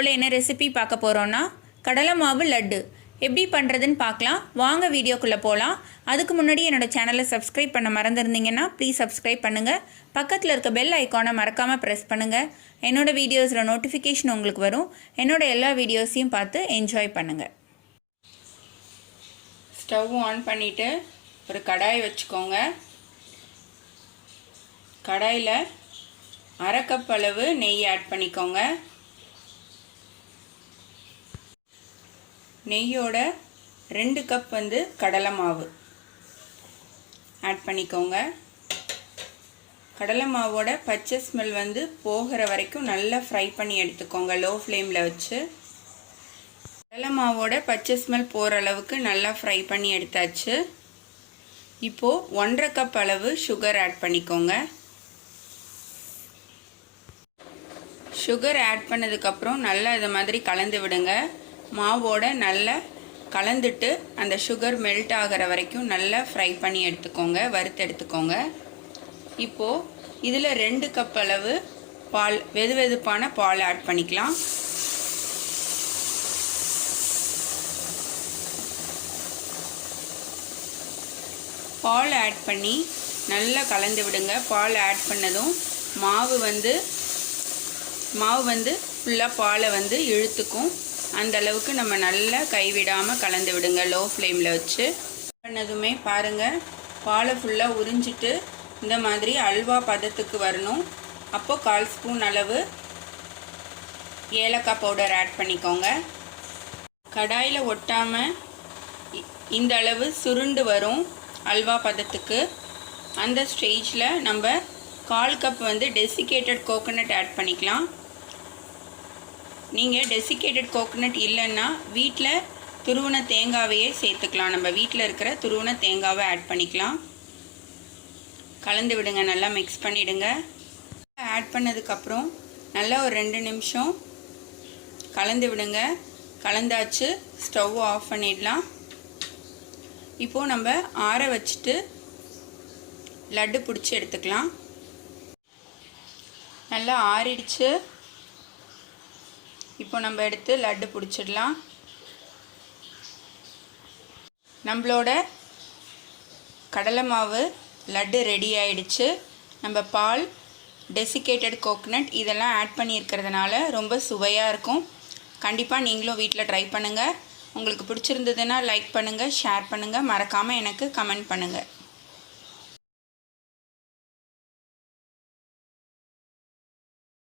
வீடியோவில் என்ன ரெசிபி பார்க்க போகிறோன்னா கடலை மாவு லட்டு எப்படி பண்ணுறதுன்னு பார்க்கலாம். வாங்க வீடியோக்குள்ளே போகலாம். அதுக்கு முன்னாடி என்னோடய சேனலை சப்ஸ்கிரைப் பண்ண மறந்துருந்தீங்கன்னா ப்ளீஸ் சப்ஸ்கிரைப் பண்ணுங்கள். பக்கத்தில் இருக்க பெல் ஐக்கானை மறக்காமல் ப்ரெஸ் பண்ணுங்கள். என்னோடய வீடியோஸில் நோட்டிஃபிகேஷன் உங்களுக்கு வரும். என்னோடய எல்லா வீடியோஸையும் பார்த்து என்ஜாய் பண்ணுங்கள். ஸ்டவ் ஆன் பண்ணிவிட்டு ஒரு கடாய் வச்சுக்கோங்க. கடாயில் அரை கப் அளவு நெய் ஆட் பண்ணிக்கோங்க. நெய்யோட 2 கப் கடலை மாவு ஆட் பண்ணிக்கோங்க. கடலை மாவோட பச்சை ஸ்மெல் போகிற வரைக்கும் நல்லா ஃப்ரை பண்ணி எடுத்துக்கோங்க லோ ஃப்ளேமில் வச்சு. கடலை மாவோட பச்சை ஸ்மெல் போகிற அளவுக்கு நல்லா ஃப்ரை பண்ணி எடுத்தாச்சு. இப்போது 1.5 கப் அளவு சுகர் ஆட் பண்ணிக்கோங்க. சுகர் ஆட் பண்ணதுக்கப்புறம் நல்லா இதை மாதிரி கலந்து விடுங்க. மாவோட நல்லா கலந்துட்டு அந்த சுகர் மெல்ட் ஆகிற வரைக்கும் நல்லா ஃப்ரை பண்ணி எடுத்துக்கோங்க, வறுத்து எடுத்துக்கோங்க. இப்போது இதில் 2 கப் அளவு பால், வெதுவெதுப்பான பால் ஆட் பண்ணிக்கலாம். பால் ஆட் பண்ணி நல்லா கலந்து விடுங்க. பால் ஆட் பண்ணதும் மாவு ஃபுல்லாக பாலை இழுத்துக்கும். அந்த அளவுக்கு நம்ம நல்லா கைவிடாமல் கலந்து விடுங்க லோ ஃப்ளேமில் வச்சு. பண்ணதுமே பாருங்கள், பாலை ஃபுல்லாக உறிஞ்சிட்டு இந்த மாதிரி அல்வா பதத்துக்கு வரணும். அப்போது 1/4 ஸ்பூன் அளவு ஏலக்காய் பவுடர் ஆட் பண்ணிக்கோங்க. கடாயில் ஒட்டாமல் இந்த அளவு சுருண்டு வரும் அல்வா பதத்துக்கு. அந்த ஸ்டேஜில் நம்ம 1/4 கப் டெசிகேட்டட் கோகோனட் ஆட் பண்ணிக்கலாம். நீங்கள் டெசிகேட்டட் கோகோனட் இல்லைன்னா வீட்டில் துருவின தேங்காவையே சேர்த்துக்கலாம். நம்ம வீட்டில் இருக்கிற துருவின தேங்காவை ஆட் பண்ணிக்கலாம். கலந்து விடுங்க, நல்லா மிக்ஸ் பண்ணிவிடுங்க. ஆட் பண்ணதுக்கப்புறம் நல்லா ஒரு 2 நிமிஷம் கலந்து விடுங்க. கலந்தாச்சு, ஸ்டவ் ஆஃப் பண்ணிடலாம். இப்போது நம்ம ஆற வச்சுட்டு லட்டு பிடிச்சி எடுத்துக்கலாம். நல்லா ஆறிடுச்சு. இப்போ நம்ம எடுத்து லட்டு பிடிச்சிடலாம். நம்மளோட கடலை மாவு லட்டு ரெடி ஆயிடுச்சு. நம்ம பால், டெசிகேட்டட் கோகோனட் இதெல்லாம் ஆட் பண்ணியிருக்கிறதுனால ரொம்ப சுவையாக இருக்கும். கண்டிப்பாக நீங்களும் வீட்டில் ட்ரை பண்ணுங்கள். உங்களுக்கு பிடிச்சிருந்ததுன்னா லைக் பண்ணுங்கள், ஷேர் பண்ணுங்கள், மறக்காமல் எனக்கு கமெண்ட் பண்ணுங்கள்.